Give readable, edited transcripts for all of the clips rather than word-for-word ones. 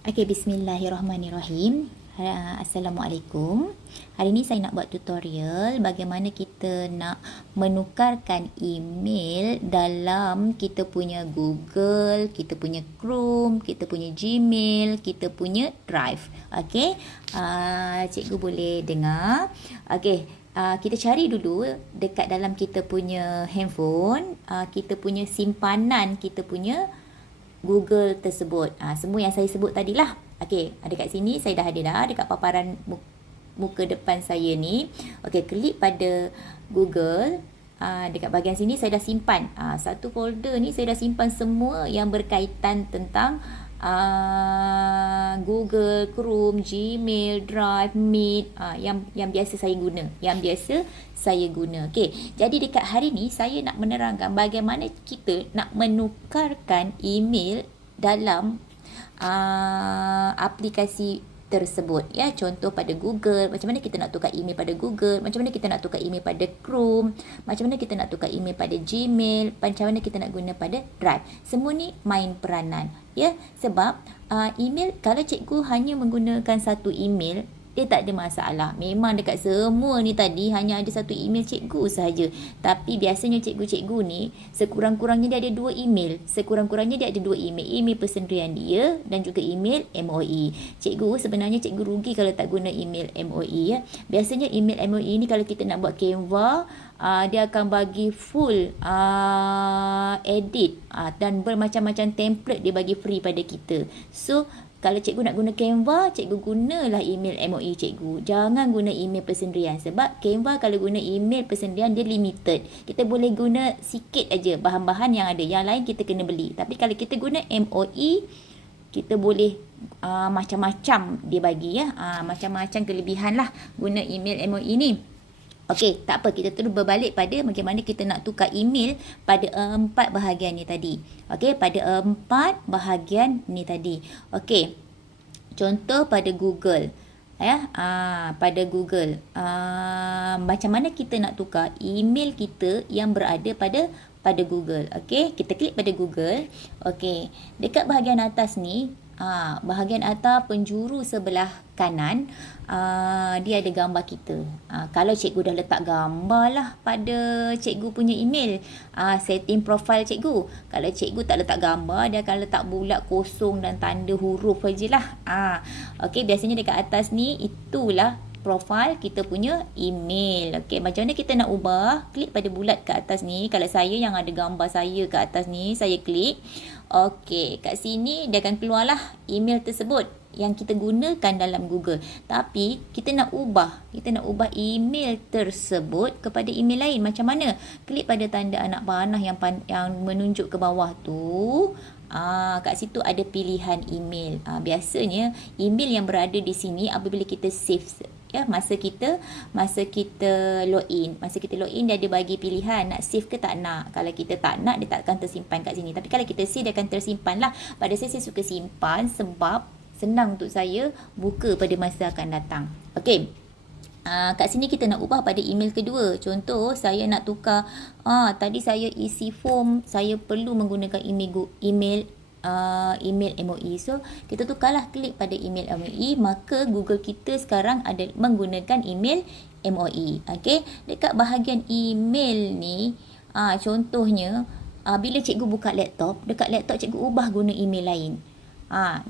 Okey, bismillahirrahmanirrahim. Assalamualaikum. Hari ini saya nak buat tutorial bagaimana kita nak menukarkan email dalam kita punya Google, kita punya Chrome, kita punya Gmail, kita punya Drive. Okey, cikgu boleh dengar. Okey, kita cari dulu dekat dalam kita punya handphone, kita punya simpanan, kita punya Google tersebut. Semua yang saya sebut tadilah. Okey, dekat sini saya dah ada dah dekat paparan muka depan saya ni. Okey, klik pada Google. Dekat bahagian sini saya dah simpan. Satu folder ni saya dah simpan semua yang berkaitan tentang Google, Chrome, Gmail, Drive, Meet, yang biasa saya guna. Okey, jadi dekat hari ni saya nak menerangkan bagaimana kita nak menukarkan email dalam aplikasi tersebut, ya. Contoh pada Google, macam mana kita nak tukar email pada Google, macam mana kita nak tukar email pada Chrome, macam mana kita nak tukar email pada Gmail, macam mana kita nak guna pada Drive. Semua ni main peranan, ya. Sebab email, kalau cikgu hanya menggunakan satu email, dia tak ada masalah. Memang dekat semua ni tadi hanya ada satu email cikgu sahaja. Tapi biasanya cikgu-cikgu ni sekurang-kurangnya dia ada dua email. Sekurang-kurangnya dia ada dua email. Email persendirian dia dan juga email MOE. Sebenarnya cikgu rugi kalau tak guna email MOE, ya. Biasanya email MOE ni kalau kita nak buat Canva, dia akan bagi full edit dan bermacam-macam template dia bagi free pada kita. So kalau cikgu nak guna Canva, cikgu gunalah email MOE cikgu. Jangan guna email persendirian. Sebab Canva kalau guna email persendirian, dia limited. Kita boleh guna sikit aja bahan-bahan yang ada. Yang lain kita kena beli. Tapi kalau kita guna MOE, kita boleh macam-macam dia bagi, ya. Macam-macam kelebihan lah guna email MOE ni. Okey, tak apa, kita terus berbalik pada bagaimana kita nak tukar email pada 4 bahagian ni tadi. Okey, pada 4 bahagian ni tadi. Okey, contoh pada Google, ya. Pada Google, macam mana kita nak tukar email kita yang berada pada Google. Okey, kita klik pada Google. Okey, dekat bahagian atas ni, bahagian atas penjuru sebelah kanan, dia ada gambar kita. Kalau cikgu dah letak gambar lah pada cikgu punya email, setting profile cikgu. Kalau cikgu tak letak gambar, dia akan letak bulat kosong dan tanda huruf je lah. Okey, biasanya dekat atas ni, itulah profile kita punya email. Okey, macam mana kita nak ubah? Klik pada bulat ke atas ni. Kalau saya yang ada gambar saya ke atas ni, saya klik. Okey, kat sini dia akan keluarlah email tersebut yang kita gunakan dalam Google. Tapi kita nak ubah email tersebut kepada email lain. Macam mana? Klik pada tanda anak panah yang menunjuk ke bawah tu. Kat situ ada pilihan email. Biasanya email yang berada di sini apabila kita save, ya, masa kita login dia ada bagi pilihan nak save ke tak nak. Kalau kita tak nak, dia tak akan tersimpan kat sini. Tapi kalau kita save, dia akan tersimpan lah. Pada saya suka simpan sebab senang untuk saya buka pada masa akan datang. Okey, kat sini kita nak ubah pada email kedua. Contoh, saya nak tukar, tadi saya isi form, saya perlu menggunakan email MOE. So kita tukarlah, klik pada email MOE, maka Google kita sekarang ada menggunakan email MOE. Okey, dekat bahagian email ni, contohnya bila cikgu buka laptop, dekat laptop cikgu ubah guna email lain.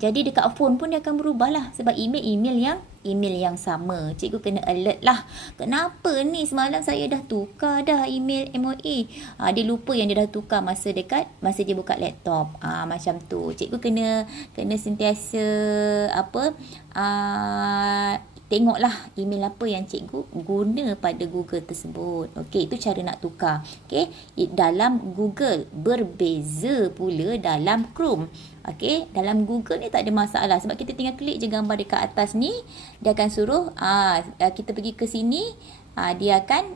Jadi dekat phone pun dia akan berubah lah. Sebab email yang sama. Cikgu kena alert lah. Kenapa ni semalam saya dah tukar dah email MOE. Dia lupa yang dia dah tukar masa dia buka laptop. Macam tu. Cikgu kena sentiasa tengoklah email apa yang cikgu guna pada Google tersebut. Okey, itu cara nak tukar. Okey, dalam Google, berbeza pula dalam Chrome. Okey, dalam Google ni tak ada masalah sebab kita tinggal klik je gambar dekat atas ni, dia akan suruh kita pergi ke sini, dia akan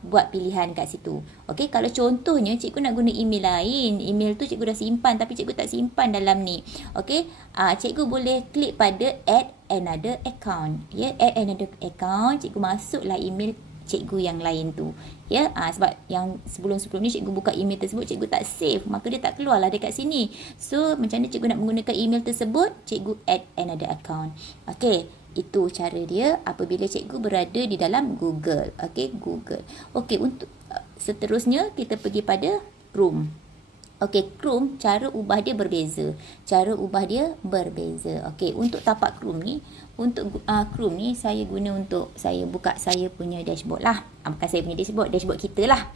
buat pilihan kat situ. Okey, kalau contohnya cikgu nak guna email lain, email tu cikgu dah simpan tapi cikgu tak simpan dalam ni. Okey, cikgu boleh klik pada add another account. Ya, add another account, cikgu masuklah email cikgu yang lain tu. Ya, sebab yang sebelum-sebelum ni cikgu buka email tersebut, cikgu tak save, maka dia tak keluarlah dekat sini. So, macam mana cikgu nak menggunakan email tersebut? Cikgu add another account. Okey, itu cara dia apabila cikgu berada di dalam Google. Okey, Google. Okey, untuk seterusnya kita pergi pada Chrome. Okey, Chrome cara ubah dia berbeza. Okey, untuk tapak Chrome ni, Chrome ni saya guna untuk saya buka saya punya dashboard lah. Bukan saya punya dashboard kita lah.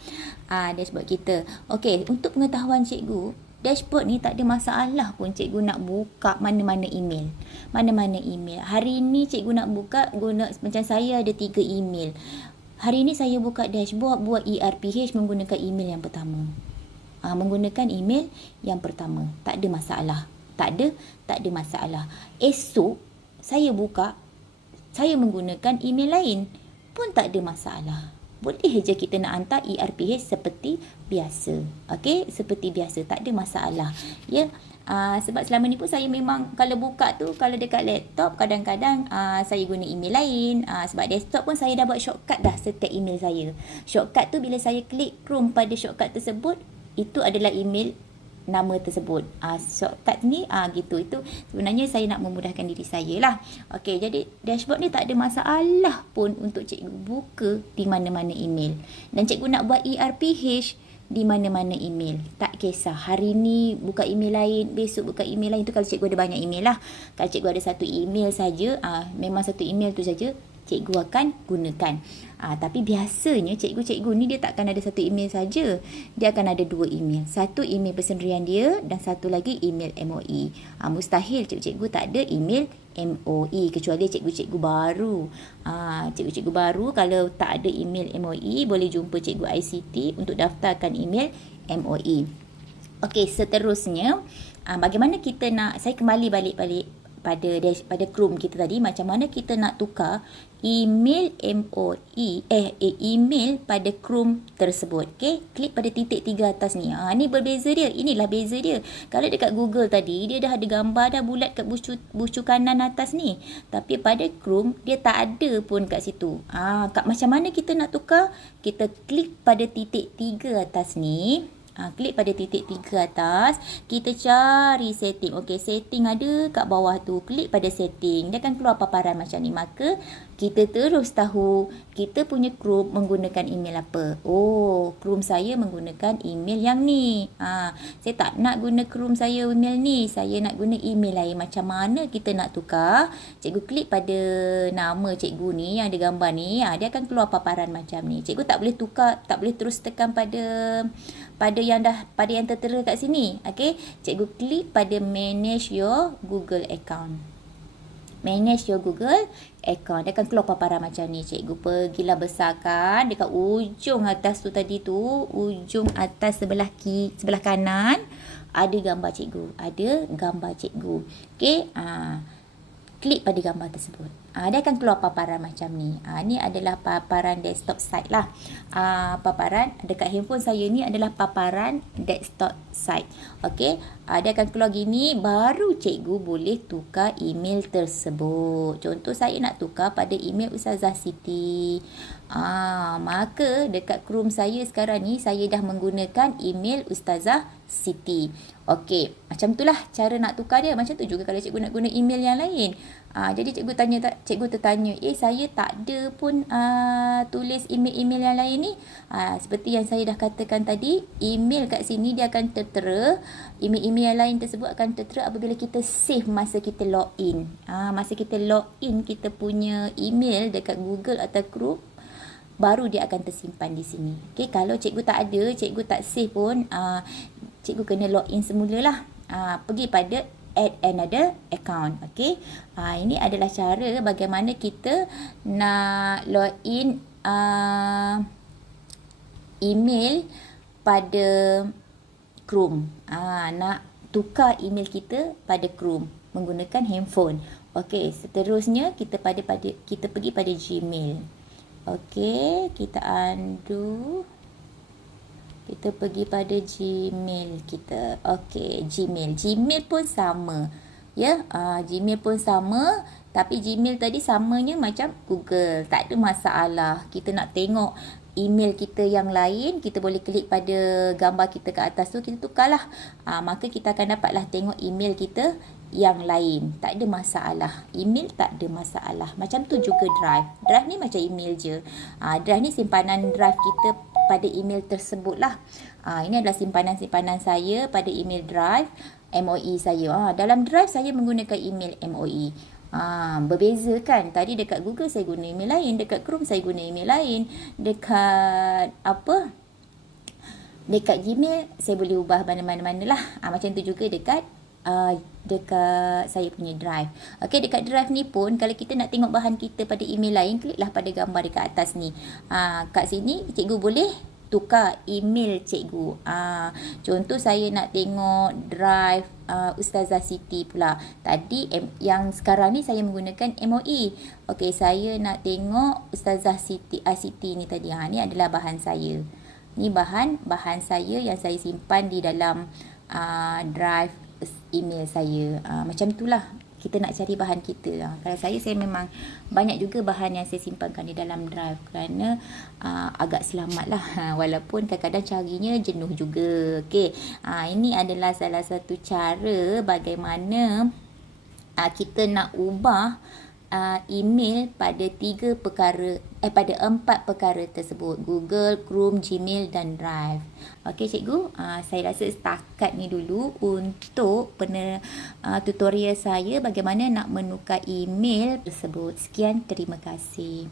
Dashboard kita. Okey, untuk pengetahuan cikgu, dashboard ni tak ada masalah pun cikgu nak buka mana-mana email. Hari ni cikgu nak buka guna macam saya ada 3 email. Hari ni saya buka dashboard buat ERPH menggunakan email yang pertama. Menggunakan email yang pertama. Tak ada masalah. Tak ada masalah. Esok saya buka, saya menggunakan email lain pun tak ada masalah. Boleh je kita nak hantar ERPH seperti biasa. Okey, seperti biasa, tak ada masalah. Ya. Sebab selama ni pun saya memang kalau buka tu, kalau dekat laptop kadang-kadang saya guna email lain. Sebab desktop pun saya dah buat shortcut dah setiap email saya. Shortcut tu bila saya klik Chrome pada shortcut tersebut, itu adalah email nama tersebut. Shortcut ni gitu. Itu sebenarnya saya nak memudahkan diri saya lah. Okey, jadi dashboard ni tak ada masalah pun untuk cikgu buka di mana-mana email. Dan cikgu nak buat ERPH di mana-mana email. Tak kisah. Hari ni buka email lain, besok buka email lain. Tu kalau cikgu ada banyak email lah. Kalau cikgu ada satu email saja, memang satu email tu saja cikgu akan gunakan. Tapi biasanya cikgu-cikgu ni dia takkan ada satu email saja. Dia akan ada 2 email. Satu email persendirian dia dan satu lagi email MOE. Mustahil cikgu-cikgu tak ada email MOE kecuali cikgu-cikgu baru. Cikgu-cikgu baru kalau tak ada email MOE boleh jumpa cikgu ICT untuk daftarkan email MOE. Okey, seterusnya bagaimana kita nak, saya kembali balik pada Chrome kita tadi, macam mana kita nak tukar email MOE email pada Chrome tersebut. Okey, klik pada titik 3 atas ni. Ni berbeza dia. Inilah beza dia. Kalau dekat Google tadi dia dah ada gambar dah bulat kat bucu kanan atas ni. Tapi pada Chrome dia tak ada pun kat situ. Macam mana kita nak tukar? Kita klik pada titik 3 atas ni. Klik pada titik 3 atas, kita cari setting. Okey, setting ada kat bawah tu. Klik pada setting, dia akan keluar paparan macam ni. Maka kita terus tahu kita punya Chrome menggunakan email apa. Chrome saya menggunakan email yang ni. Saya tak nak guna Chrome saya email ni. Saya nak guna email lain. Macam mana kita nak tukar? Cikgu klik pada nama cikgu ni yang ada gambar ni. Dia akan keluar paparan macam ni. Cikgu tak boleh tukar, tak boleh terus tekan pada yang tertera kat sini. Okey, cikgu klik pada manage your Google account. Manage your Google account. Dia akan keluar paparan macam ni. Cikgu pergilah besarkan dekat ujung atas tu tadi tu, ujung atas sebelah kanan ada gambar cikgu. Okey, klik pada gambar tersebut. Dia akan keluar paparan macam ni. Ni adalah paparan desktop site lah. Paparan dekat handphone saya ni adalah paparan desktop site. Okey, dia akan keluar gini, baru cikgu boleh tukar email tersebut. Contoh saya nak tukar pada email Ustazah Siti. Maka dekat Chrome saya sekarang ni saya dah menggunakan email Ustazah Siti. Okey, macam itulah cara nak tukar dia. Macam tu juga kalau cikgu nak guna email yang lain. Jadi cikgu tertanya, saya tak ada pun tulis email-email yang lain ni. Seperti yang saya dah katakan tadi, email kat sini dia akan tertera. Email-email yang lain tersebut akan tertera apabila kita save masa kita login. Masa kita login kita punya email dekat Google atau Chrome, baru dia akan tersimpan di sini. Okey, kalau cikgu tak ada, cikgu tak save pun, cikgu kena login semula lah. Pergi pada add another account. Okey, ini adalah cara bagaimana kita nak login email pada Chrome. Nak tukar email kita pada Chrome menggunakan handphone. Okey, seterusnya kita pergi pada Gmail. Okey, kita undo. Kita pergi pada Gmail kita. Okey, Gmail pun sama. Ya, Gmail pun sama. Tapi Gmail tadi samanya macam Google. Tak ada masalah. Kita nak tengok email kita yang lain, kita boleh klik pada gambar kita ke atas tu, kita tukarlah. Maka kita akan dapatlah tengok email kita yang lain. Tak ada masalah. Email tak ada masalah. Macam tu juga Drive. Drive ni macam email je. Drive ni simpanan drive kita pada email tersebut lah. Ini adalah simpanan-simpanan saya pada email Drive MOE saya. Dalam Drive saya menggunakan email MOE. Berbeza kan. Tadi dekat Google saya guna email lain, dekat Chrome saya guna email lain, dekat dekat Gmail saya boleh ubah mana-mana lah. Macam tu juga dekat saya punya Drive. Okey, dekat Drive ni pun kalau kita nak tengok bahan kita pada email lain, kliklah pada gambar dekat atas ni. Kat sini cikgu boleh tukar email cikgu. Contoh saya nak tengok Drive Ustazah Siti pula. Tadi yang sekarang ni saya menggunakan MOE. Okey, saya nak tengok Ustazah Siti Siti ni tadi. Ni adalah bahan saya. Ni bahan saya yang saya simpan di dalam Drive email saya. Macam itulah kita nak cari bahan kita. Kalau saya memang banyak juga bahan yang saya simpankan di dalam Drive kerana agak selamat lah. Walaupun kadang-kadang carinya jenuh juga. Okey, ini adalah salah satu cara bagaimana kita nak ubah email pada pada 4 perkara tersebut: Google, Chrome, Gmail dan Drive. Okey cikgu, saya rasa setakat ni dulu untuk tutorial saya bagaimana nak menukar email tersebut. Sekian, terima kasih.